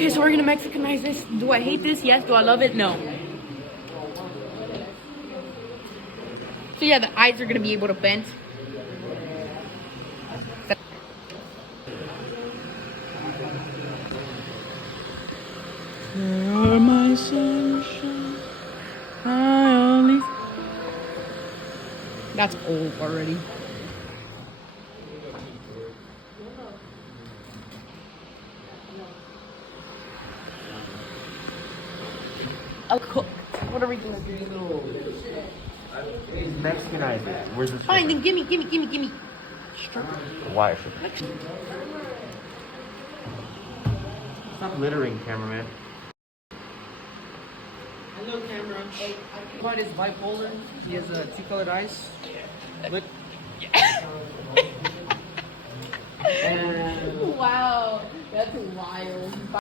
Okay, so we're gonna Mexicanize this. Do I hate this? Yes. Do I love it? No. So yeah, the eyes are gonna be able to bend. You're my sunshine. I only. That's old already. I'll cook. What are we gonna do? Mexicanize it. Where's the Fine, then gimme. Why? Stop littering, cameraman. Hello, camera. Part is bipolar. He has two-colored eyes. Look. Wow, that's wild.